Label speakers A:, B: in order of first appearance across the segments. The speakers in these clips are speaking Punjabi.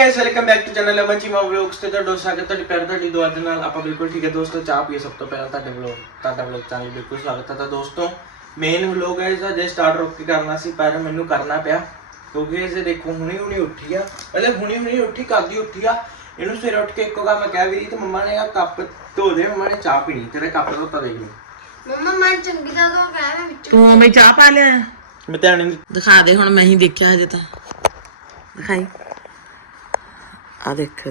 A: Guys welcome back to channel Aman Cheema vlogs ਤੇ ਤੁਹਾਡਾ ਸਵਾਗਤ ਹੈ ਪਿਆਰ ਤੁਹਾਡੀ ਦੁਆ ਦੇ ਨਾਲ ਆਪਾਂ ਬਿਲਕੁਲ ਠੀਕ ਹੈ ਦੋਸਤੋ ਚਾਹ ਪੀਏ ਸਭ ਤੋਂ ਪਹਿਲਾਂ ਤੁਹਾਡਾ ਵਲੌਗ ਚੈਨਲ ਬਿਲਕੁਲ ਸਵਾਗਤ ਹੈ ਤਾਂ ਦੋਸਤੋ ਮੇਨ ਵਲੌਗ ਹੈ ਇਹਦਾ ਜੇ ਸਟਾਰਟ ਰੁਕ ਕੇ ਕਰਨਾ ਸੀ ਪਰ ਮੈਨੂੰ ਕਰਨਾ ਪਿਆ ਕਿਉਂਕਿ ਇਸੇ ਦੇਖੋ ਹੁਣੀ ਉੱਠੀ ਆ ਮਤਲਬ ਹੁਣੀ ਉੱਠੀ ਕਰਦੀ ਉੱਠੀ ਆ ਇਹਨੂੰ ਸਵੇਰੇ ਉੱਠ ਕੇ ਇੱਕੋ ਗੱਲ ਮੈਂ ਕਹਿ ਵੀ ਤੇ ਮੰਮਾ ਨੇ ਆ ਕੱਪ ਧੋ ਦੇ ਮੰਮਾ ਨੇ ਚਾਹ ਪੀਣੀ ਤੇਰੇ ਕੱਪ ਧੋਤਾ ਦੇਖ ਲਈ
B: ਮੰਮਾ ਮੈਂ ਚੰਗੀ ਤਰ੍ਹਾਂ ਤੋਂ ਕਹਿ ਮੈਂ ਵਿੱਚ
C: ਤੂੰ ਮੈਂ ਚਾਹ ਪਾ ਲਿਆ
A: ਮੈਂ ਧਿਆਨ ਨਹੀਂ
C: ਦਿਖਾ ਦੇ ਹੁਣ ਮੈਂ ਹੀ ਦੇਖਿਆ ਹਜੇ ਤਾਂ ਦਿਖਾਈ ਆ ਦੇਖ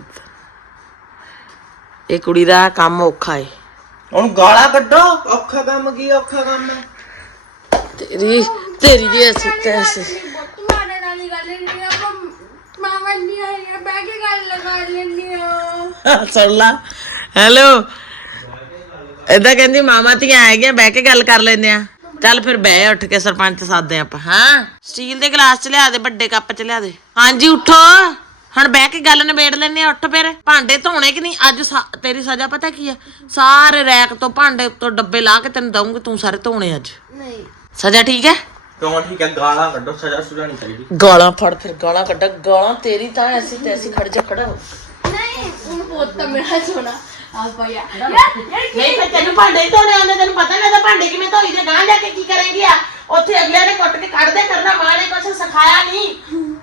C: ਇਹ ਕੁੜੀ ਦਾ ਕੰਮ ਔਖਾ ਏ
A: ਹੁਣ ਗਾਲਾਂ ਕੱਢੋ ਔਖਾ ਕੰਮ ਕੀ ਔਖਾ ਕੰਮ ਹੈ
C: ਤੇਰੀ ਦੀ ਅਸੀਂ ਤੈਸੇ
B: ਤੁਹਾਡੇ ਨਾਲ ਹੀ ਗੱਲ ਨਹੀਂ ਆਪਾਂ ਮਾਮਾ ਨਹੀਂ ਆਇਆ ਬਹਿ ਕੇ ਗੱਲ ਲਗਾ ਲੈਣੀ ਆ
C: ਸੁਣ ਲਾ ਹੈਲੋ ਏਦਾਂ ਕਹਿੰਦੀ ਮਾਮਾ ਧੀਆਂ ਹੈਗੀਆਂ ਬਹਿ ਕੇ ਗੱਲ ਕਰ ਲੈਂਦੇ ਆ ਚੱਲ ਫਿਰ ਬਹਿ ਉੱਠ ਕੇ ਸਰਪੰਚ ਸਾਦੇ ਆਪਾਂ ਹਾਂ ਸਟੀਲ ਦੇ ਗਲਾਸ ਚ ਲਿਆ ਦੇ ਵੱਡੇ ਕੱਪ ਚ ਲਿਆ ਦੇ ਹਾਂਜੀ ਉੱਠੋ ਹੁਣ ਬਹਿ ਕੇ ਗੱਲ ਨਿਬੇੜ ਲੈਣੇ ਆ ਉੱਠ ਫਿਰ ਭਾਂਡੇ ਧੋਣੇ ਕਿ ਨਹੀਂ ਅੱਜ ਤੇਰੀ ਸਜ਼ਾ ਪਤਾ ਕੀ ਆ ਸਾਰੇ ਰੈਕ ਤੋਂ ਭਾਂਡੇ ਉੱਤੋਂ ਡੱਬੇ ਲਾ ਕੇ ਤੈਨੂੰ ਦਊਂਗੀ ਤੂੰ ਸਾਰੇ ਧੋਣੇ ਅੱਜ
B: ਨਹੀਂ
C: ਸਜ਼ਾ ਠੀਕ ਹੈ
A: ਕਿਉਂ ਠੀਕ ਹੈ ਗਾਲਾਂ ਕੱਢੋ ਸਜ਼ਾ ਸੁਝਾ ਨਹੀਂ ਚਾਹੀਦੀ
C: ਗਾਲਾਂ ਫੜ ਫਿਰ ਗਾਲਾਂ ਕੱਢ ਗਾਲਾਂ ਤੇਰੀ ਤਾਂ ਐਸੀ ਤੈਸੀ ਖੜ ਜਾ ਖੜਾ ਹੋ
B: ਨਹੀਂ ਉਹ ਪੁੱਤ ਮੇਰਾ ਸੋਨਾ ਆ ਪਾਇਆ
C: ਨਹੀਂ ਫਿਰ ਤੈਨੂੰ ਭਾਂਡੇ ਹੀ ਧੋਣੇ ਆਉਂਦੇ ਤੈਨੂੰ ਪਤਾ ਨਹੀਂ ਤਾਂ ਭਾਂਡੇ ਕਿਵੇਂ ਧੋਈ ਦੇ ਗਾਂ ਜਾ ਕੇ ਕੀ ਕਰੇਂਗੀ ਆ ਉੱਥੇ ਅਗਲੇ ਨੇ ਕੁੱਟ ਕੇ ਕੱਢਦੇ ਕਰਨਾ ਮਾਂ ਨੇ ਕੁਛ ਸਿਖਾਇਆ ਨਹੀਂ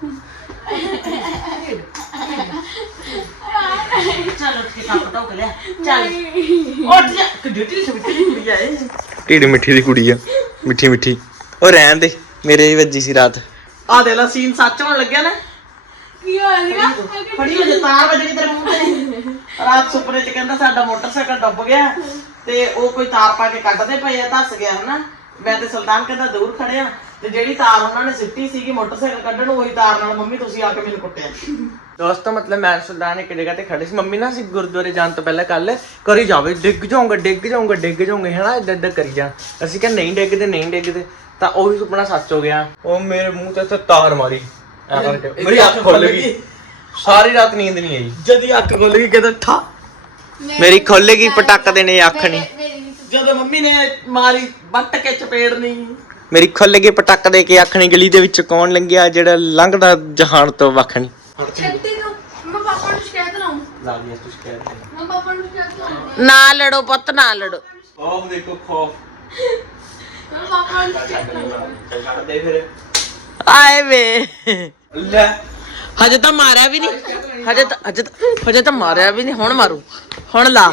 C: ਚੱਲ ਉੱਠ ਕੇ ਕੱਪ ਧੋ ਕੇ ਲਿਆ ਚੱਲ ਉੱਠ ਜਾ ਕਿੱਡੀ ਛੋਟੀ ਕੁੜੀ ਆ ਇਹ
A: ਢੀਡ ਮਿੱਠੀ ਦੀ ਕੁੜੀ ਆ ਮਿੱਠੀ ਮਿੱਠੀ ਉਹ ਰਹਿਣ ਦੇ ਮੇਰੇ ਹੀ ਵੱਜੀ ਸੀ ਰਾਤ
C: ਆ ਦੇ ਲਾ ਸੀਨ ਸੱਚ ਹੋਣ ਲੱਗਿਆ ਨਾ
B: ਕੀ ਹੋਇਆ
C: ਫੜੀ ਹੋ ਤਾਰ ਵੱਜ ਗਈ ਤੇਰੇ ਮੂੰਹ ਤੇ ਰਾਤ ਸੁਪਨੇ ਚ ਕਹਿੰਦਾ ਸਾਡਾ ਮੋਟਰਸਾਈਕਲ ਡੁੱਬ ਗਿਆ ਤੇ ਉਹ ਕੋਈ ਤਾਰ ਪਾ ਕੇ ਕੱਢਦੇ ਪਏ ਆ ਧੱਸ ਗਿਆ ਹਨਾ ਮੈਂ ਤੇ ਸੁਲਤਾਨ ਕਹਿੰਦਾ ਦੂਰ ਖੜਿਆ ਤੇ ਜਿਹੜੀ ਤਾਰ ਉਹਨਾਂ ਨੇ ਸਿੱਟੀ ਸੀਗੀ ਮੋਟਰਸਾਈਕਲ ਕੱਢਣ ਉਹੀ ਤਾਰ ਨਾਲ ਮੰਮੀ ਤੁਸੀਂ ਆ ਕੇ ਮੈਨੂੰ ਕੁੱਟਿਆ
A: ਦੋਸਤੋ ਮਤਲਬ ਮੈਂ ਸੁਲਤਾਨ ਇੱਕ ਜਗ੍ਹਾ ਤੇ ਖੜੇ ਸੀ ਮੰਮੀ ਨਾ ਸੀ ਗੁਰਦੁਆਰੇ ਜਾਣ ਤੋਂ ਪਹਿਲਾਂ ਕੱਲ ਕਰੀ ਜਾਵੇ ਡਿੱਗ ਜਾਊਂਗਾ ਹਨਾ ਇੱਦਾਂ ਕਰੀ ਜਾ ਅਸੀਂ ਕਿਹਾ ਨਹੀਂ ਡਿੱਗਦੇ ਤਾਂ ਉਹੀ ਸੁਪਨਾ ਸੱਚ ਹੋ ਗਿਆ ਉਹ ਮੇਰੇ ਮੂੰਹ ਤੇ ਤਾਰ ਮਾਰੀ ਮੇਰੀ ਅੱਖ ਖੁੱਲ ਗਈ ਸਾਰੀ ਰਾਤ ਨੀਂਦ ਨਹੀਂ ਆਈ
C: ਜਦੀ ਅੱਖ ਖੁੱਲ ਗਈ ਕਹਿੰਦਾ ਠਾ
A: ਮੇਰੀ ਖੁੱਲ ਗਈ ਪਟਕ ਦੇਣੇ ਅੱਖ ਨਹੀਂ
C: ਜਦੋਂ ਮੰਮੀ ਨੇ ਮਾਰੀ ਵੱਟ ਕੇ ਚਪੇੜ ਨਹੀਂ
A: ਮੇਰੀ ਖੁੱਲ ਗਈ ਪਟਕ ਦੇ ਕੇ ਅੱਖ ਨਹੀਂ ਗਲੀ ਦੇ ਵਿੱਚ ਕੌਣ ਲੰਘਿਆ ਜਿਹੜਾ ਲੰਘਦਾ ਜਹਾਨ ਤੋਂ ਵੱਖ ਨਹੀਂ
B: ਛੱਤੀ ਨੂੰ ਮੈਂ ਪਾਪਾ ਨੂੰ ਸ਼ਿਕਾਇਤ ਲਾਉਂ
A: ਲਾ ਲਿਆ ਤੁਸੀਂ ਕਹਿ ਰਹੇ
B: ਮੈਂ ਪਾਪਾ ਨੂੰ ਸ਼ਿਕਾਇਤ ਲਾਉਂ
C: ਨਾ ਲੜੋ ਪੁੱਤ ਨਾ ਲੜੋ
A: ਖੌਫ ਦੇਖੋ ਖੌਫ
B: ਮੈਂ ਪਾਪਾ ਨੂੰ ਸ਼ਿਕਾਇਤ ਲਾਉਂ
A: ਛੱਡ ਦੇ ਫਿਰ
C: ਆਏ ਵੇ
A: ਲੈ
C: ਹਜੇ ਤਾਂ ਮਾਰਿਆ ਵੀ ਨਹੀਂ ਹਜੇ ਤਾਂ ਮਾਰਿਆ ਵੀ ਨਹੀਂ ਹੁਣ ਮਾਰੂ ਹੁਣ ਲਾ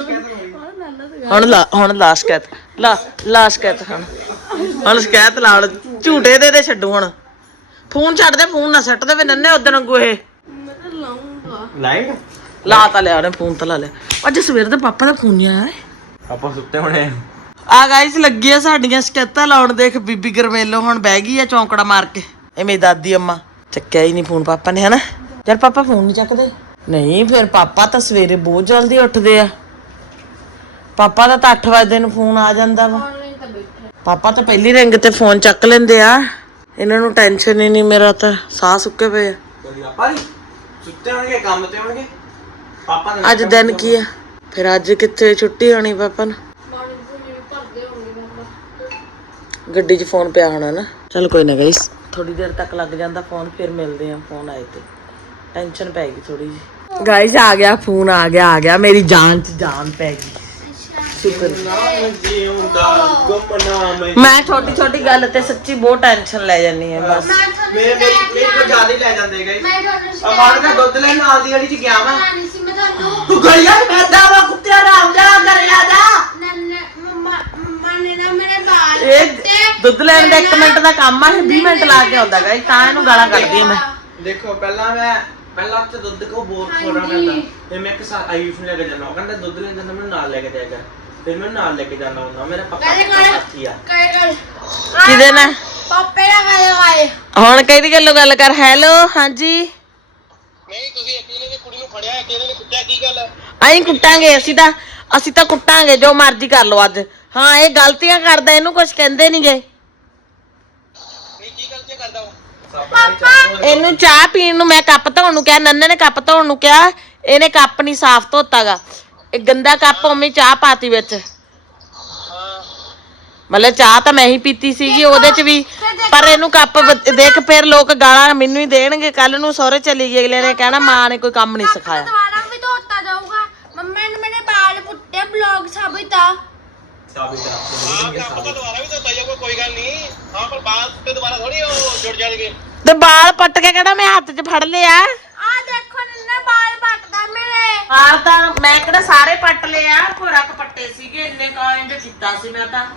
C: ਸ਼ਿਕਾਇਤ ਲਾ ਸ਼ਿਕਾਇਤ ਹੁਣ ਸ਼ਿਕਾਇਤ ਲਾ ਝੂਟੇ ਦੇ ਛੱਡੂ ਹੁਣ ਫੋਨ ਛੱਡ ਦੇ ਫੋਨ ਨਾ ਸੱਟ ਦੇਵੇ ਨੰਨੇ ਉਦੋਂ ਵਾਂਗੂ ਇਹ
B: ਮੈਂ ਤਾਂ ਲਾਉਂਗਾ
A: ਲਾਈਟ
C: ਲਾ ਤਾਂ ਲਿਆ ਉਹਨੇ ਫੋਨ ਤਾਂ ਲਾ ਲਿਆ ਅੱਜ ਸਵੇਰ ਦੇ ਪਾਪਾ ਦਾ ਫੋਨ ਨਹੀਂ ਆਇਆ
A: ਆਪਾਂ ਸੁੱਤੇ ਹੋਣੇ
C: ਆ ਗਾਇਸ ਲੱਗੀ ਆ ਸਾਡੀਆਂ ਸ਼ਿਕਾਇਤਾਂ ਲਾਉਣ ਦੇਖ ਬੀਬੀ ਗਰਮੇਲੋ ਹੁਣ ਬਹਿ ਗਈ ਆ ਚੌਂਕੜਾ ਮਾਰ ਕੇ ਇਹ ਮੇਰੀ ਦਾਦੀ ਅੰਮਾ ਚੱਕਿਆ ਹੀ ਨਹੀਂ ਫੋਨ ਪਾਪਾ ਨੇ ਹਨਾ ਯਾਰ ਪਾਪਾ ਫੋਨ ਨਹੀਂ ਚੱਕਦੇ ਨਹੀਂ ਫਿਰ ਪਾਪਾ ਤਾਂ ਸਵੇਰੇ ਬਹੁਤ ਜਲਦੀ ਉੱਠਦੇ ਆ ਪਾਪਾ ਦਾ ਤਾਂ 8 ਵਜੇ ਨੂੰ ਫੋਨ ਆ ਜਾਂਦਾ ਵਾ
B: ਆਨਲਾਈਨ ਤਾਂ ਬੈਠਾ
C: ਪਾਪਾ ਤਾਂ ਪਹਿਲੀ ਰਿੰਗ ਤੇ ਫੋਨ ਚੱਕ ਲੈਂਦੇ ਆ ਇਹਨਾਂ ਨੂੰ ਟੈਨਸ਼ਨ ਹੀ ਨਹੀਂ ਮੇਰਾ ਤਾਂ ਸਾਹ ਸੁੱਕੇ ਪਏ ਆ
A: ਆਪਾਂ ਸੁੱਤੇ ਹੋਣਗੇ ਕੰਮ ਤੇ ਹੋਣਗੇ ਪਾਪਾ ਨੇ
C: ਅੱਜ ਦਿਨ ਕੀ ਆ ਫਿਰ ਅੱਜ ਕਿੱਥੇ ਛੁੱਟੀ ਹੋਣੀ ਪਾਪਾ ਨੂੰ
B: ਪਾਣੀ ਪੂਣੀ ਵੀ ਭਰਦੇ ਹੋਣਗੇ ਮੰਮਾ
C: ਗੱਡੀ 'ਚ ਫੋਨ ਪਿਆ ਹੋਣਾ ਨਾ ਚਲ ਕੋਈ ਨਾ ਗਾਇਸ ਥੋੜੀ ਦੇਰ ਤੱਕ ਲੱਗ ਜਾਂਦਾ ਫੋਨ ਫਿਰ ਮਿਲਦੇ ਆ ਫੋਨ ਆਏ ਤੇ ਟੈਨਸ਼ਨ ਪੈ ਗਈ ਥੋੜੀ ਜੀ ਗਾਇਸ ਆ ਗਿਆ ਫੋਨ ਆ ਗਿਆ ਮੇਰੀ ਜਾਨ 'ਚ ਜਾਨ ਪੈ ਗਈ ਸ਼ੁਕਰ ਮੈਂ ਛੋਟੀ ਗੱਲ ਤੇ ਸੱਚੀ ਬਹੁਤ ਟੈਨਸ਼ਨ ਲੈ ਜਾਂਦੀ ਆ ਬਸ
A: ਮੇਰੇ ਕੋਲ ਜ਼ਿਆਦਾ ਹੀ ਲੈ ਜਾਂਦੇ ਗਏ
B: ਮੈਂ ਤੁਹਾਨੂੰ
A: ਅਮਾਰ ਦਾ ਦੁੱਧ ਲੈਣ ਨਾਲ ਦੀ ਗਲੀ ਚ ਗਿਆ ਵਾ
B: ਨਹੀਂ ਸੀ ਮੈਂ ਤੁਹਾਨੂੰ
A: ਤੂੰ ਗਲੀਆਂ ਮੈਂ ਦਾਵਾ ਕੁੱਤਿਆ ਰਾਮ ਜਾ ਘਰੇ ਆ ਜਾ
B: ਮੰਮਾ ਨੇ ਨਾ ਮੇਰੇ ਬਾਲ
C: ਇਹ ਦੁੱਧ ਲੈਣ ਦਾ 1 ਮਿੰਟ ਦਾ ਕੰਮ ਆ ਇਹ 20 ਮਿੰਟ ਲਾ ਕੇ ਆਉਂਦਾ ਗਾਇਸ ਤਾਂ ਇਹਨੂੰ ਗਾਲਾਂ ਕੱਢਦੀ ਆ ਮੈਂ
A: ਦੇਖੋ ਪਹਿਲਾਂ ਉੱਥੇ ਦੁੱਧ ਕੋ ਬਹੁਤ ਥੋੜਾ ਮਿਲਦਾ ਤੇ ਮੈਂ ਇੱਕ ਸਾਥ ਆਯੂਸ਼ ਨੂੰ ਲੈ ਕੇ ਜਾਣਾ ਉਹ ਕਹਿੰਦਾ ਦੁੱਧ ਲੈਣ ਜਾਂਦਾ ਮੈਨੂੰ ਨਾਲ ਲੈ ਕੇ ਜਾਏਗਾ ਫਿਰ ਮੈਂ ਨਾਲ ਲੈ ਕੇ ਜਾਣਾ ਹੁੰਦਾ ਮੇਰਾ ਪੱਕਾ ਸਾਥੀ ਆ
C: ਕਿਹਦੇ ਨਾਲ
B: ਪਾਪੇ ਦਾ ਖਾਏ
C: ਹੁਣ ਕਿਹੜੀ ਗੱਲੋਂ ਗੱਲ ਕਰ ਹੈਲੋ ਹਾਂਜੀ
A: ਨਹੀਂ ਤੁਸੀਂ ਇੱਕ ਜਣੇ ਦੀ ਕੁੜੀ ਨੂੰ ਫੜਿਆ ਇੱਕ ਜਣੇ ਨੇ ਕੁੱਟਿਆ ਕੀ ਗੱਲ
C: ਅਸੀਂ ਕੁੱਟਾਂਗੇ ਅਸੀਂ ਤਾਂ ਕੁੱਟਾਂਗੇ ਜੋ ਮਰਜ਼ੀ ਕਰ ਲਓ ਅੱਜ ਹਾਂ ਇਹ ਗਲਤੀਆਂ ਕਰਦਾ ਇਹਨੂੰ ਕੁਝ ਕਹਿੰਦੇ ਨਹੀਂਗੇ
A: ਨਹੀਂ ਕੀ ਗਲਤੀਆਂ ਕਰਦਾ ਉਹ
C: ਇਹਨੂੰ ਚਾਹ ਪੀਣ ਨੂੰ ਮੈਂ ਕੱਪ ਧੋਣ ਨੂੰ ਕਿਹਾ ਨੰਨੇ ਨੇ ਕੱਪ ਧੋਣ ਨੂੰ ਕਿਹਾ ਇਹਨੇ ਕੱਪ ਨਹੀਂ ਸਾਫ਼ ਧੋਤਾਗਾ ਇਹ ਗੰਦਾ ਕੱਪ ਉਵੇਂ ਚਾਹ ਪਾਤੀ ਵਿੱਚ ਮਤਲਬ ਚਾਹ ਤਾਂ ਮੈਂ ਹੀ ਪੀਤੀ ਸੀਗੀ ਉਹਦੇ ਚ ਵੀ, ਪਰ ਇਹਨੂੰ ਕੱਪ ਦੇਖ ਫਿਰ ਲੋਕ ਗਾਲਾਂ ਮੈਨੂੰ ਹੀ ਦੇਣਗੇ। ਕੱਲ ਨੂੰ ਸਹੁਰੇ ਚਲੀ ਗਈ ਅਗਲੇ ਨੇ ਕਹਿਣਾ ਮਾਂ ਨੇ ਕੋਈ ਕੰਮ ਨਹੀਂ ਸਿਖਾਇਆ।
B: ਦੁਬਾਰਾ ਵੀ ਧੋਤਾ ਜਾਊਗਾ। ਮੰਮਾ ਨੇ ਮੇਰੇ ਬਾਲ ਪੁੱਟੇ ਬਲੌਗ ਸਾਬਿਤ ਆ।
C: ਤੇ ਬਾਲ ਪੱਟ ਕੇ ਕਿਹੜਾ ਮੈਂ ਹੱਥ 'ਚ ਫੜ ਲਿਆ।
B: ਆ ਦੇਖੋ ਨੰਨਾ ਬਾਲ ਪੱਟਦਾ ਮੇਰੇ।
C: ਬਾਲ ਤਾਂ ਮੈਂ ਕਿਹੜਾ ਸਾਰੇ ਪੱਟ ਲਿਆ, ਭੋਰਾ ਕ ਪੱਟੇ ਸੀਗੇ ਇੰਨੇ ਕਾਇੰਜ ਕੀਤਾ ਸੀ ਮੈਂ ਤਾਂ।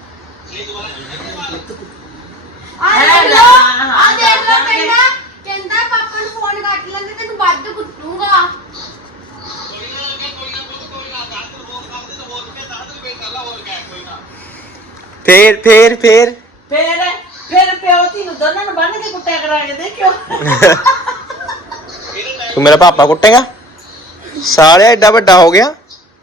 B: ਆ ਦੇਖ ਲੋ ਕਹਿੰਦਾ ਪਾਪਾ ਨੂੰ ਫੋਨ ਕੱਟ ਲੈਂਦੇ ਤੈਨੂੰ ਵੱਧ ਕੁੱਟੂਗਾ।
C: ਫਿਰ ਪਿਓ ਧੀ ਨੂੰ ਦੋਨਾਂ ਨੂੰ ਬੰਨ ਕੇ ਕੁੱਟਿਆ ਕਰਾਂਗੇ। ਦੇਖਿਓ
A: ਤੂੰ ਮੇਰਾ ਪਾਪਾ ਕੁੱਟੇਗਾ ਸਾਲਿਆ, ਐਡਾ ਵੱਡਾ ਹੋ ਗਿਆ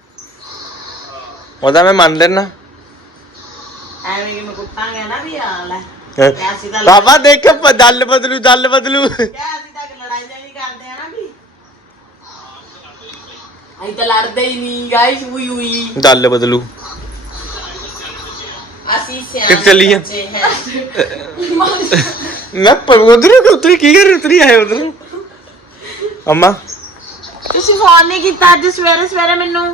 A: ਉਹਦਾ ਮੈਂ ਮੰਨ ਲੈਣਾ।
C: ਐਵੇਂ ਕਿ ਮੈਂ ਕੁੱਟਾਂਗੇ ਨਾ ਵੀ ਆ ਲੈ
A: ਬਾਬਾ ਦੇਖ ਦਲ ਬਦਲੂ ਦਲ ਬਦਲੂ।
C: ਕਿਆ ਅਸੀਂ ਤਾਂ ਲੜਾਈ ਨਹੀਂ ਕਰਦੇ ਆ ਨਾ ਵੀ, ਅਸੀਂ ਤਾਂ ਲੜਦੇ ਹੀ ਨਹੀਂ ਗਾਇਸ। ਉਈ ਉਈ
A: ਦਲ ਬਦਲੂ।
C: ਅਸੀਂ ਸਿਆਣੇ
A: ਕਿੱਥੇ ਚੱਲੀ ਆ?
C: ਬੱਚੇ ਹੈ।
A: ਮੈਂ ਉਧਰ ਉਤਰੀ ਕੀ ਕਰ ਉਤਰੀ ਆਏ ਉਧਰ। ਅੰਮਾ
C: ਤੁਸੀਂ ਫੋਨ ਨਹੀਂ ਕੀਤਾ ਅੱਜ ਸਵੇਰੇ ਸਵੇਰੇ ਮੈਨੂੰ?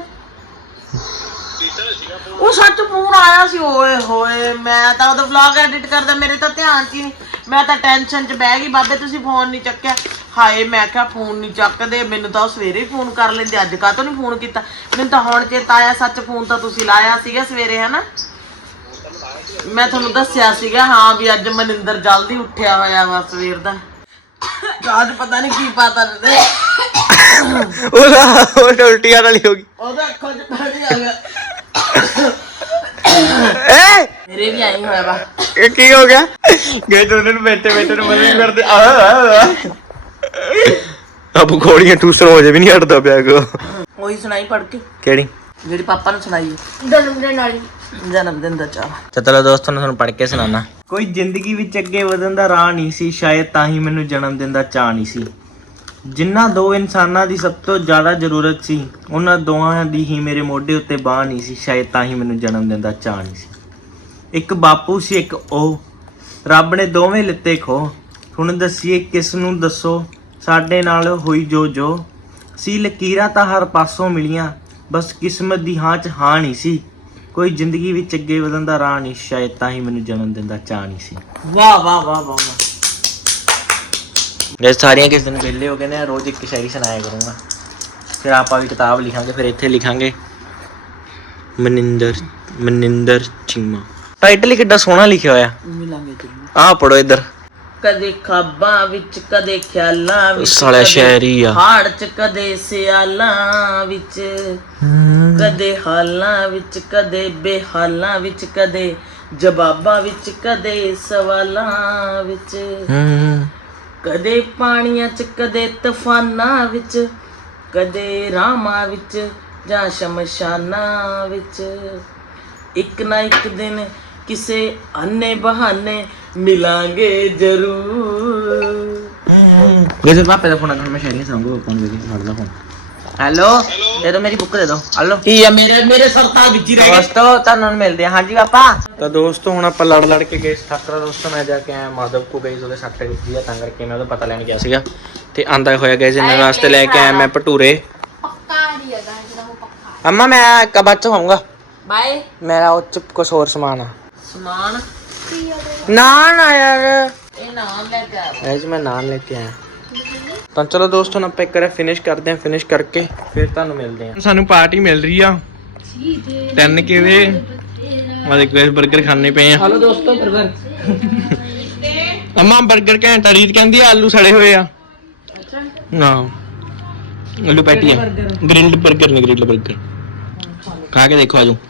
C: ਉਹ ਸੱਚ ਫੋਨ ਆਇਆ ਸੀ। ਓਏ ਹੋਏ ਮੈਂ ਤਾਂ ਉਹਦਾ ਵਲੌਗ ਐਡਿਟ ਕਰਦਾ, ਮੇਰੇ ਤਾਂ ਧਿਆਨ 'ਚ ਹੀ ਨਹੀਂ। ਮੈਂ ਤਾਂ ਟੈਨਸ਼ਨ 'ਚ ਬਹਿ ਗਈ ਬਾਬੇ ਤੁਸੀਂ ਫੋਨ ਨਹੀਂ ਚੱਕਿਆ। ਹਾਏ ਮੈਂ ਕਿਹਾ ਫੋਨ ਨਹੀਂ ਚੱਕਦੇ, ਮੈਨੂੰ ਤਾਂ ਉਹ ਸਵੇਰੇ ਹੀ ਫੋਨ ਕਰ ਲੈਂਦੇ, ਅੱਜ ਕਾਹਤੋਂ ਨਹੀਂ ਫੋਨ ਕੀਤਾ? ਮੈਨੂੰ ਤਾਂ ਹੁਣ ਚੇਤਾ ਆਇਆ। ਸੱਚ ਫੋਨ ਤਾਂ ਤੁਸੀਂ ਲਾਇਆ ਸੀਗਾ ਸਵੇਰੇ ਹਨਾ, ਮੈਂ ਤੁਹਾਨੂੰ ਦੱਸਿਆ ਸੀਗਾ। ਹਾਂ ਵੀ ਅੱਜ ਮਨਿੰਦਰ ਜਲਦੀ ਉੱਠਿਆ ਹੋਇਆ ਵਾ ਸਵੇਰ ਦਾ। ਅੱਜ ਪਤਾ ਨਹੀਂ ਕੀ ਪਤਾ ਨੇ
A: ਉਹ ਉਲਟੀਆਂ ਵਾਲੀ ਹੋ ਗਈ।
C: ਉਹਦਾ ਅੱਖਾਂ 'ਚ ਪਾਣੀ ਆ ਗਿਆ।
A: ਏ
C: ਮੇਰੇ ਵੀ ਆਈ ਹੋਇਆ ਵਾ।
A: ਇਹ ਕੀ ਹੋ ਗਿਆ? ਗਏ ਤਾਂ ਉਹਨਾਂ ਨੂੰ ਬੈਠੇ ਬੈਠੇ ਨੂੰ ਮਦਦ ਕਰਦੇ ਅਬ ਗੋਲੀਆਂ ਟੂਸਰ ਹੋ ਜੇ ਵੀ ਨਹੀਂ ਹਟਦਾ ਪਿਆ ਕੋ।
C: ਉਹੀ ਸੁਣਾਈ ਪੜ ਕੇ
A: ਕਿਹੜੀ?
C: ਜਿਹੜੀ ਪਾਪਾ ਨੂੰ ਸੁਣਾਈ
B: ਜਨਮ ਦਿਨ ਵਾਲੀ।
C: ਜਨਮ ਦਿਨ ਦਾ ਚਾਹ।
A: ਤਾਂ ਚਲੋ ਦੋਸਤੋ ਮੈਂ ਤੁਹਾਨੂੰ ਪੜ੍ਹ ਕੇ ਸੁਣਾਉਣਾ। ਕੋਈ ਜ਼ਿੰਦਗੀ ਵਿੱਚ ਅੱਗੇ ਵਧਣ ਦਾ ਰਾਹ ਨਹੀਂ ਸੀ, ਸ਼ਾਇਦ ਤਾਂ ਹੀ ਮੈਨੂੰ ਜਨਮ ਦਿਨ ਦਾ ਚਾਅ ਨਹੀਂ ਸੀ। ਜਿਨ੍ਹਾਂ ਦੋ ਇਨਸਾਨਾਂ ਦੀ ਸਭ ਤੋਂ ਜ਼ਿਆਦਾ ਜ਼ਰੂਰਤ ਸੀ, ਉਹਨਾਂ ਦੋਹਾਂ ਦੀ ਹੀ ਮੇਰੇ ਮੋਢੇ ਉੱਤੇ ਬਾਂਹ ਨਹੀਂ ਸੀ, ਸ਼ਾਇਦ ਤਾਂ ਹੀ ਮੈਨੂੰ ਜਨਮ ਦਿਨ ਦਾ ਚਾਅ ਨਹੀਂ ਸੀ। ਇੱਕ ਬਾਪੂ ਸੀ ਇੱਕ ਉਹ, ਰੱਬ ਨੇ ਦੋਵੇਂ ਲਿੱਤੇ ਖੋ। ਹੁਣ ਦੱਸੀਏ ਕਿਸ ਨੂੰ ਦੱਸੋ, ਸਾਡੇ ਨਾਲ ਹੋਈ ਜੋ ਸੀ। ਲਕੀਰਾਂ ਤਾਂ ਹਰ ਪਾਸੋਂ ਮਿਲੀਆਂ, ਬਸ ਕਿਸਮਤ ਦੀ ਹਾਂ 'ਚ ਹਾਂ ਨਹੀਂ ਸੀ। ਕੋਈ ਜ਼ਿੰਦਗੀ ਵਿੱਚ ਅੱਗੇ ਵਧਣ ਦਾ ਰਾਹ ਨਹੀਂ, ਸ਼ਾਇਦ ਤਾਂ ਹੀ ਮੈਨੂੰ ਜਨਮ ਦਿਨ ਦਾ ਚਾਅ ਨਹੀਂ ਸੀ।
C: ਵਾਹ ਵਾਹ ਵਾਹ ਵਾਹ।
A: ਜੇ ਸਾਰੀਆਂ ਕਿਸੇ ਦਿਨ ਵਿਹਲੇ ਹੋ ਗਏ ਨੇ, ਰੋਜ਼ ਇੱਕ ਸ਼ਾਇਰੀ ਸੁਣਾਇਆ ਕਰੂੰਗਾ। ਫਿਰ ਆਪਾਂ ਵੀ ਕਿਤਾਬ ਲਿਖਾਂਗੇ, ਫਿਰ ਇੱਥੇ ਲਿਖਾਂਗੇ ਮਨਿੰਦਰ ਚੀਮਾ। ਟਾਈਟਲ ਹੀ ਕਿੱਡਾ ਸੋਹਣਾ ਲਿਖਿਆ ਹੋਇਆ।
C: ਮਿਲਾਂਗੇ ਤੈਨੂੰ।
A: ਆਹ ਪੜੋ ਇੱਧਰ।
C: ਕਦੇ ਖਾਬਾਂ ਵਿੱਚ ਕਦੇ ਖਿਆਲਾਂ ਵਿੱਚ,
A: ਸਾਲਾ ਸ਼ਾਇਰੀ ਆ।
C: ਹਾੜ 'ਚ ਕਦੇ ਸਿਆਲਾਂ ਵਿੱਚ, ਕਦੇ ਹਾਲਾਂ ਵਿੱਚ ਕਦੇ ਬੇਹਾਲਾਂ ਵਿੱਚ, ਕਦੇ ਜਵਾਬਾਂ ਵਿੱਚ ਕਦੇ ਸਵਾਲਾਂ ਵਿੱਚ, ਕਦੇ ਪਾਣੀਆਂ 'ਚ ਕਦੇ ਤੂਫਾਨਾਂ ਵਿੱਚ, ਕਦੇ ਰਾਮਾਂ ਵਿੱਚ ਜਾਂ ਸ਼ਮਸ਼ਾਨਾਂ ਵਿੱਚ। ਇੱਕ ਨਾ ਇੱਕ ਦਿਨ ਕਿਸੇ ਆਨੇ ਬਹਾਨੇ ਮਿਲਾਂਗੇ ਜ਼ਰੂਰ।
A: ਇਹਦੇ ਪਾਪੇ ਦਾ ਫੋਨ ਆ, ਮੈਂ ਸ਼ਾਇਰੀ ਸੁਣਾਉਂਗਾ। ਫੋਨ ਵੇਖ ਕੇ ਫੜਦਾ ਫੋਨ। ਹੈਲੋ ਦੇ ਦੋ ਮੇਰੀ ਬੁੱਕ ਦੇ ਦੋ। ਹਲੋ
C: ਕੀ ਆ ਮੇਰੇ ਸਰਤਾਂ ਵਿੱਚ ਹੀ ਰਹਿ ਗਏ।
A: ਦੋਸਤੋ ਤੁਹਾਨੂੰ ਮਿਲਦੇ ਆ। ਹਾਂਜੀ ਪਾਪਾ। ਤਾਂ ਦੋਸਤੋ ਹੁਣ ਆਪਾਂ ਲੜ ਕੇ ਗਏ ਠਾਕਰਾ। ਦੋਸਤੋ ਮੈਂ ਜਾ ਕੇ ਆਇਆ ਮਾਧਵ ਕੋ ਗਈ, ਉਹਦੇ ਸੱਟ ਲੱਗੀ ਆ ਤਾਂ ਕਰਕੇ ਮੈਂ ਉਹਦਾ ਪਤਾ ਲੈਣ ਗਿਆ ਸੀਗਾ। ਤੇ ਆਂਦਾ ਹੋਇਆ ਗਏ ਇਹਨਾਂ ਵਾਸਤੇ ਲੈ ਕੇ ਆਇਆ ਮੈਂ ਭਟੂਰੇ।
B: ਪੱਕਾ ਨਹੀਂ ਹੈਗਾ ਜਿਹੜਾ ਉਹ ਪੱਕਾ।
A: ਅੰਮਾ ਮੈਂ ਕਬਾਬ ਚ ਖਾਊਂਗਾ।
C: ਬਾਏ।
A: ਮੇਰਾ ਉਹ ਚ ਕੁਛ ਹੋਰ ਸਮਾਨ ਆ।
C: ਸਮਾਨ
A: ਨਾ ਯਾਰ
C: ਇਹ ਨਾਮ ਲੈ ਕੇ ਆ।
A: ਐਜ ਮੈਂ ਨਾਨ ਲੈ ਕੇ ਆਇਆ। ਤਾਂ ਚਲੋ ਦੋਸਤੋ ਨਾ ਆਪਾਂ ਇੱਕ ਵਾਰ ਫਿਨਿਸ਼ ਕਰਦੇ ਹਾਂ। ਫਿਨਿਸ਼ ਕਰਕੇ ਫਿਰ ਤੁਹਾਨੂੰ ਮਿਲਦੇ ਹਾਂ। ਸਾਨੂੰ ਪਾਰਟੀ ਮਿਲ ਰਹੀ ਆ 10 ਕੇ ਵੇ। ਮੈਂ ਇੱਕ 버ਗਰ ਖਾਣੇ ਪਏ ਆ।
C: ਹਲੋ ਦੋਸਤੋ 버ਗਰ।
A: ਅੰਮਾ 버ਗਰ ਘੈਂਟਾ। ਰੀਤ ਕਹਿੰਦੀ ਆਲੂ ਸੜੇ ਹੋਏ ਆ।
C: ਅੱਛਾ
A: ਨਾ ਆਲੂ ਪੈਟੀ ਆ। ਗ੍ਰਿਲਡ 버ਗਰ ਨੇ ਗ੍ਰਿਲਡ 버ਗਰ ਖਾ ਕੇ ਦੇਖੋ ਆਜੋ।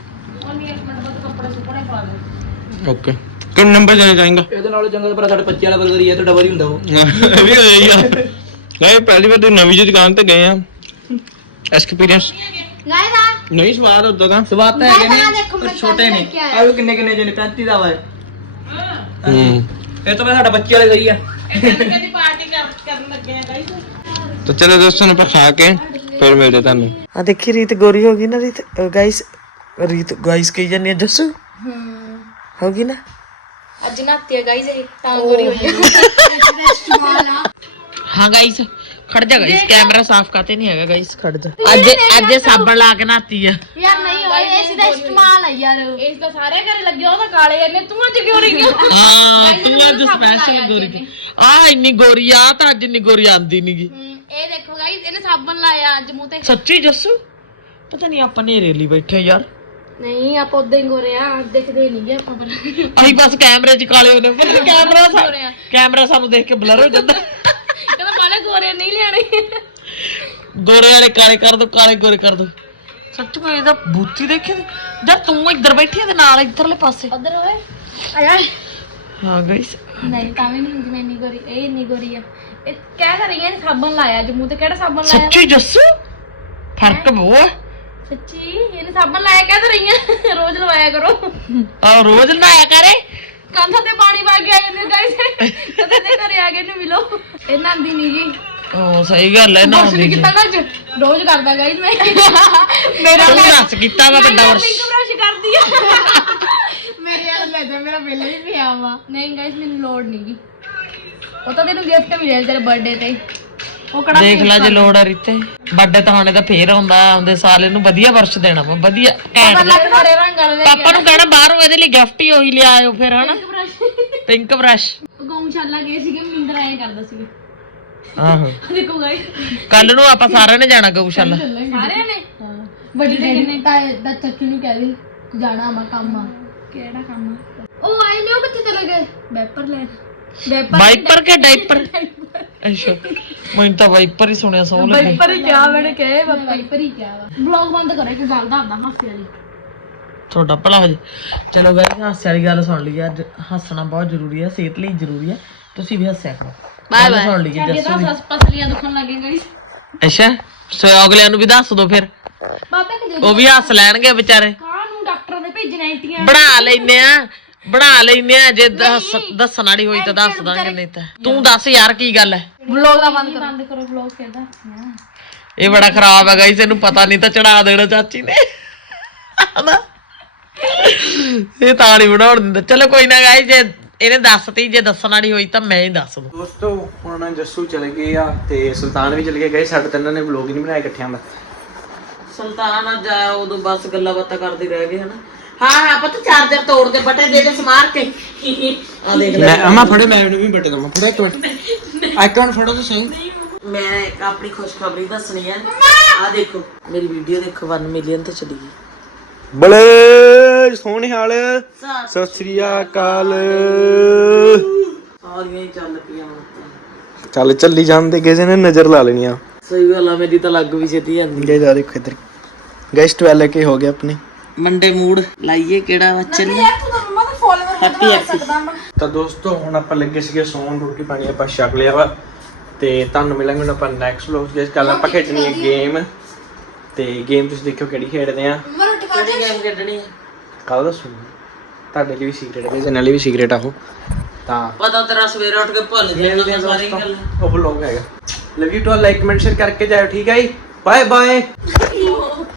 A: ਓਕੇ ਕਿੰਨਾ ਨੰਬਰ ਦੇਣਾ ਚਾਹੀਂਗਾ?
C: ਇਹਦੇ ਨਾਲ ਚੰਗਾ ਪਰ ਸਾਡੇ 25 ਵਾਲਾ 버ਗਰ ਹੀ ਹੈ ਤਾਂ ਡਬਲ ਹੀ ਹੁੰਦਾ ਉਹ।
A: ਇਹ ਵੀ ਹੋ ਰਹੀ ਆ। ਨਹੀਂ ਪਹਿਲੀ ਵਾਰ ਤੇ ਨਵੀਂ ਜਿਹੀ ਦੁਕਾਨ ਤੇ ਗਏ ਆ। ਐਕਸਪੀਰੀਅੰਸ
B: ਗਾਇਸ ਆ
A: ਨਹੀਂ ਸਵਾਦ ਉਦੋਂ ਦਾ।
C: ਸਵਾਦ ਤਾਂ ਹੈਗੇ
B: ਗਾਇਸ ਆ
C: ਨੇ
B: ਦੇਖੋ ਮੈਂ
C: ਛੋਟੇ ਨੇ। ਆਇਓ ਕਿੰਨੇ ਕਿੰਨੇ ਜਿਹੇ ਨੇ 35 ਦਾ ਵਾ ਇਹ ਤਾਂ ਮੈਂ ਸਾਡਾ 25 ਵਾਲੇ ਗਈ ਆ। ਕਦੀ ਪਾਰਟੀ ਕਰਨ ਲੱਗੇ ਆ ਗਾਇਸ।
A: ਤਾਂ ਚਲੋ ਦੋਸਤੋ ਆਪਾਂ ਖਾ ਕੇ ਫਿਰ ਮਿਲਦੇ ਤੁਹਾਨੂੰ।
C: ਆ ਦੇਖੀ ਰੀਤ ਗੋਰੀ ਹੋ ਗਈ ਨਾ। ਰੀਤ ਗਾਇਸ ਕਹੀ ਜਾਂਦੀ ਆ ਜੱਸੂ। ਹੋ ਗਈ ਨਾ
B: ਅੱਜ ਨਾਤੀ ਗਾਈਜ਼ ਇਹ ਤਾਂ ਗੋਰੀ ਹੋਈ
C: ਹਾਂ ਗਾਈਸ ਖੜ ਜਾ ਗਾਈਸ ਕੈਮਰਾ ਸਾਫ਼ ਕਰਤੇ ਨਹੀਂ ਹੈਗਾ ਗਾਈਸ ਖੜ ਜਾ ਅੱਜ ਇਹ ਸਾਬਣ ਲਾ ਕੇ ਨਹਾਤੀ ਆ
B: ਯਾਰ ਨਹੀਂ ਹੋਏ ਇਸ ਦਾ ਇਸਤੇਮਾਲ ਹੈ ਯਾਰ ਇਸ ਦਾ ਸਾਰੇ ਘਰੇ ਲੱਗੇ ਉਹ ਤਾਂ ਕਾਲੇ ਇਹਨੇ ਤੂੰ ਅੱਜ ਕਿਉਂ ਨਹੀਂ ਗਿਆ
C: ਹਾਂ ਤੂੰ ਅੱਜ ਸਪੈਸ਼ਲ ਗੋਰੀ ਆ ਇੰਨੀ ਗੋਰੀ ਆ ਤਾਂ ਅੱਜ ਇੰਨੀ ਗੋਰੀ ਆਂਦੀ ਨਹੀਂਗੀ
B: ਇਹ ਦੇਖੋ ਗਾਈਜ਼ ਇਹਨੇ ਸਾਬਣ ਲਾਇਆ ਅੱਜ ਮੂੰਹ ਤੇ
C: ਸੱਚੀ ਜੱਸੂ ਪਤਾ ਨਹੀਂ ਆਪਾਂ ਨੇਰੇ ਲਈ ਬੈਠੇ ਯਾਰ
B: ਨਹੀਂ ਆਪਾਂ ਉਦਾਂ ਹੀ ਗੋਰੇ ਆ ਦਿਖਦੇ ਨਹੀਂ ਗਏ ਆਪਾਂ
C: ਅਸੀਂ ਬਸ ਕੈਮਰੇ 'ਚ ਕਾਲੇ ਹੋਣੇ ਪਰ ਕੈਮਰਾ ਸਾਨੂੰ ਦੇਖ ਕੇ ਬਲਰ ਹੋ ਜਾਂਦਾ
B: ਕਹਿੰਦਾ ਬਾਲੇ ਗੋਰੇ ਨਹੀਂ ਲਿਆਣੇ
C: ਗੋਰੇ ਵਾਲੇ ਕਾਲੇ ਕਰ ਦੋ ਕਾਲੇ ਗੋਰੇ ਕਰ ਦੋ ਸੱਚ ਮੈਂ ਇਹਦਾ ਬੂਤੀ ਦੇਖਿਆ ਜਦ ਤੂੰ ਇੱਧਰ ਬੈਠੀ ਆ ਤੇ ਨਾਲ ਇੱਧਰਲੇ ਪਾਸੇ
B: ਉਧਰ ਹੋਏ ਆਇਆ
C: ਹਾਂ ਗਾਇਸ
B: ਨਹੀਂ ਤਾਂ ਵੀ ਨਹੀਂ ਮੈਂ ਇੰਨੀ ਗੋਰੀ ਇਹ ਇੰਨੀ ਗੋਰੀ ਆ ਇਹ ਕਹਿ ਤਾਂ ਰਹੀ ਹੈ ਸਾਬਣ ਲਾਇਆ ਅੱਜ ਮੂੰਹ ਤੇ ਕਿਹੜਾ ਸਾਬਣ ਲਾਇਆ
C: ਸੱਚੀ ਜੱਸੂ ਫਰਕ ਬਹੁਤ ਆ
B: ਸੱਚੀ ਇਹਨੇ ਸਾਬਣ ਲਾਇਆ ਕਹਿ ਤਾਂ ਰਹੀ ਹੈ ਰੋਜ਼ ਲਵਾਇਆ ਕਰੋ
C: ਆ ਰੋਜ਼ ਨਹਾਇਆ ਕਰੇ
B: ਕੰਧਾਂ ਤੇ ਪਾਣੀ ਪਾ ਕੇ ਆ ਜਾਂਦੇ ਗਾਇਸ ਕਦੇ ਤੇ ਘਰੇ ਆ ਕੇ ਇਹਨੂੰ ਮਿਲੋ ਇਹ ਨਾਂਦੀ ਨਹੀਂ ਜੀ
C: ਓ ਸਹੀ ਗੱਲ ਹੈ ਨਾ
B: ਨਹੀਂ ਕੀਤਾ ਨਾ ਅੱਜ ਰੋਜ਼ ਕਰਦਾ ਗਾਇਸ ਮੈਂ
C: ਮੇਰਾ ਦੱਸ ਕੀਤਾ ਵਾ ਵੱਡਾ ਵਰਸ਼
B: ਪਿੰਕ ਬ੍ਰਸ਼ ਕਰਦੀ ਆ ਮੇਰੇ ਯਾਰ ਲੈ ਜਾ ਮੇਰਾ ਬਿੱਲ ਵੀ ਪਿਆ ਵਾ ਨਹੀਂ ਗਾਇਸ ਮੈਨੂੰ ਲੋੜ ਨਹੀਂ ਗੀ ਉਹ ਤਾਂ ਤੈਨੂੰ ਗਿਫਟ ਮਿਲਿਆ ਤੇਰੇ ਬਰਥਡੇ ਤੇ ਉਹ ਕਿਹੜਾ
C: ਦੇਖ ਲੈ ਜੇ ਲੋੜ ਆ ਰਿੱਤੇ ਵੱਡੇ ਤਾਂ ਹੁਣੇ ਤਾਂ ਫੇਰ ਆਉਂਦਾ ਆਉਂਦੇ ਸਾਲ ਇਹਨੂੰ ਵਧੀਆ ਵਰਸ਼ ਦੇਣਾ ਵਾ ਵਧੀਆ ਘੈਂਟ
B: ਲੱਗ ਸਾਰੇ ਰੰਗ ਵਾਲੇ
C: ਪਾਪਾ ਨੂੰ ਕਹਿਣਾ ਬਾਹਰੋਂ ਇਹਦੇ ਲਈ ਗਿਫਟ ਹੀ ਉਹੀ ਲਿਆਇਓ ਫਿਰ ਹਨਾ ਪਿੰਕ ਬ੍ਰਸ਼
B: ਗਊਸ਼ਾਲਾ ਗਏ ਸੀਗੇ ਮਿੰਦਰ ਆਏ ਕਰਦਾ ਸੀਗਾ
C: ਆਹੋ
B: ਦੇਖੋ ਗਾਇਸ
C: ਕੱਲ ਨੂੰ ਆਪਾਂ ਸਾਰਿਆਂ ਨੇ ਜਾਣਾ ਗਊਸ਼ਾਲਾ
B: ਸਾਰਿਆਂ ਨੇ ਵੱਡੀ ਕਿੰਨੇ ਦਾ ਚਾਚੂ ਨੂੰ ਕਹਿ ਦੇ ਜਾਣਾ ਮਾ ਕੰਮ ਆ ਕਿਹੜਾ ਕੰਮ ਆ ਉਹ ਆਏ ਨੇ ਉਹ ਕਿੱਥੇ ਚਲੇ ਗਏ ਵੈਪਰ ਲੈ
C: ਵਾਈਪਰ ਕੇ ਡਾਈਪਰ ਅੱਛਾ ਮੈਨੂੰ ਤਾਂ ਵਾਈਪਰ ਹੀ ਸੁਣਿਆ ਸੌ ਲੱਗੇ
B: ਵਾਈਪਰ ਹੀ ਕਿਹਾ ਮੈਨੇ ਕਹੇ ਵਾਈਪਰ ਹੀ ਕਿਹਾ ਵਾ ਵਲੌਗ ਬੰਦ ਕਰੋ ਇੱਕ ਗੱਲ ਦੱਸਦਾ ਹਾਸੇ ਵਾਲੀ
C: ਤੁਹਾਡਾ ਭਲਾ ਹੋ ਜੇ ਚਲੋ ਗਾਇਸ ਹਾਸੇ ਵਾਲੀ ਗੱਲ ਸੁਣ ਲਈ ਅੱਜ ਹੱਸਣਾ ਬਹੁਤ ਜ਼ਰੂਰੀ ਹੈ ਸਿਹਤ ਲਈ ਜ਼ਰੂਰੀ ਹੈ ਤੁਸੀਂ ਵੀ ਹੱਸਿਆ ਕਰੋ
B: ਬਾਏ ਬਾਏ
C: ਸੁਣ ਲਈ
B: ਇਹ ਤਾਂ ਪਸਲੀਆਂ ਦੁਖਣ ਲੱਗੇ ਗਾਇਸ
C: ਅੱਛਾ ਸੋ ਅਗਲਿਆਂ ਨੂੰ ਵੀ ਦੱਸ ਦੋ ਫਿਰ
B: ਬਾਬੇ ਕਿ
C: ਉਹ ਵੀ ਹੱਸ ਲੈਣਗੇ ਵਿਚਾਰੇ
B: ਕਾਹ ਨੂੰ ਡਾਕਟਰ ਨੇ ਭੇਜਣਾ ਐਂਟੀਆਂ
C: ਬਣਾ ਲੈਨੇ ਆ ਜੇ ਦੱਸਣ ਵਾਲੀ ਹੋਈ ਤਾਂ ਦੱਸ ਦਾਂਗੇ ਨਹੀਂ ਤਾਂ ਤੂੰ ਦੱਸ ਯਾਰ ਕੀ ਗੱਲ ਹੈ
B: ਵਲੌਗ ਦਾ ਬੰਦ ਕਰੋ ਵਲੌਗ ਕਹਿੰਦਾ
C: ਇਹ ਬੜਾ ਖਰਾਬ ਹੈ ਗਾਇਸ ਇਹਨੂੰ ਪਤਾ ਨਹੀਂ ਤਾਂ ਚੜਾ ਦੇਣਾ ਚਾਚੀ ਨੇ ਹਨਾ ਇਹ ਤਾਂ ਨਹੀਂ ਬਣਾਉਣ ਦਿੰਦਾ ਚਲੋ ਕੋਈ ਨਾ ਗਾਇਸ ਜੇ ਇਹਨੇ ਦੱਸਤੀ ਜੇ ਦੱਸਣ ਵਾਲੀ ਹੋਈ ਤਾਂ ਮੈਂ ਹੀ ਦੱਸ ਦੂੰ
A: ਦੋਸਤੋ ਹੁਣ ਜੱਸੂ ਚਲੇ ਗਏ ਆ ਤੇ ਸੁਲਤਾਨ ਵੀ ਚਲੇ ਗਏ ਗਾਇਸ ਸਾਡੇ ਤਿੰਨਾਂ ਨੇ ਵਲੌਗ ਹੀ ਨਹੀਂ ਬਣਾਇਆ ਇਕੱਠਿਆਂ ਦਾ
C: ਸੁਲਤਾਨ ਅੱਜ ਆਇਆ ਉਦੋਂ ਬਸ ਗੱਲਾਂ ਬਾਤਾਂ ਕਰਦੇ ਰਹਿ ਗਏ ਹਨਾ ਹਾਂ ਪਤਾ ਚਾਰਜਰ ਤੋੜ ਦੇ ਬਟਨ ਦੇ ਦੇ ਸਮਾਰ ਕੇ ਆ ਦੇਖ ਲੈ
A: ਮੈਂ ਅਮਾ ਫੜੇ ਮੈਂ ਵੀ ਬਟੇ ਦਮਾ ਫੜੇ ਇੱਕ ਮਿੰਟ ਆਈਕਨ ਫੜੋ ਤਾਂ ਸਹੀ
C: ਮੈਂ ਇੱਕ ਆਪਣੀ ਖੁਸ਼ਖਬਰੀ ਦੱਸਣੀ ਆ ਆ ਦੇਖੋ ਮੇਰੀ ਵੀਡੀਓ ਦੇਖੋ 1 ਮਿਲੀਅਨ ਤੇ ਚਲੀ ਗਈ
A: ਬਲੇ ਸੋਹਣੇ ਹਾਲ ਸਤਿ ਸ੍ਰੀ ਅਕਾਲ
C: ਸਾਰੀਆਂ ਹੀ ਚੱਲ ਪਈਆਂ ਹੁਣ ਤਾਂ।
A: ਚੱਲ ਚੱਲੀ ਜਾਂਦੇ ਕਿਸੇ ਨੇ ਨਜ਼ਰ ਲਾ ਲੈਣੀ ਆ
C: ਸਹੀ ਗੱਲ ਆ ਮੇਰੀ ਤਾਂ ਲੱਗ ਵੀ ਛੇਤੀ ਜਾਂਦੀ
A: ਗਏ ਜਾ ਦੇਖੋ ਇੱਧਰ ਗੈਸਟ ਵਾਲੇ ਕੇ ਹੋ ਗਏ ਆਪਣੇ
C: ਮੰਡੇ ਮੂਡ ਲਾਈਏ ਕਿਹੜਾ ਚੱਲੀ
A: ਤਾਂ ਦੋਸਤੋ ਹੁਣ ਆਪਾਂ ਲੱਗੇ ਸੀਗੇ ਸੌਣ ਰੋਟੀ ਪਾਣੀ ਆਪਾਂ ਛਕ ਲਿਆ ਵਾ ਤੇ ਤੁਹਾਨੂੰ ਮਿਲਾਂਗੇ ਹੁਣ ਆਪਾਂ ਨੈਕਸਟ ਵਲੌਗ ਜਿਸ ਕੱਲ ਆਪਾਂ ਖੇਡਣੀ ਹੈ ਗੇਮ ਤੇ ਗੇਮ ਤੁਸੀਂ ਦੇਖਿਓ ਕਿਹੜੀ ਖੇਡਦੇ ਆ
C: ਕਿਹੜੀ ਗੇਮ ਖੇਡਣੀ ਹੈ
A: ਕੱਲ ਦੱਸੂ ਤੁਹਾਡੇ ਲਈ ਵੀ ਸੀਕ੍ਰੇਟ ਹੈ ਜਨ ਲਈ ਵੀ ਸੀਕ੍ਰੇਟ ਆ ਉਹ ਤਾਂ
C: ਪਤਾ ਤੇਰਾ ਸਵੇਰੇ ਉੱਠ ਕੇ ਭੁੱਲ ਜਾਂਦਾ ਸਾਰੀ ਗੱਲ
A: ਉਹ ਵਲੌਗ ਹੈਗਾ love you too like comment share ਕਰਕੇ ਜਾਓ ਠੀਕ ਹੈ ਜੀ ਬਾਏ ਬਾਏ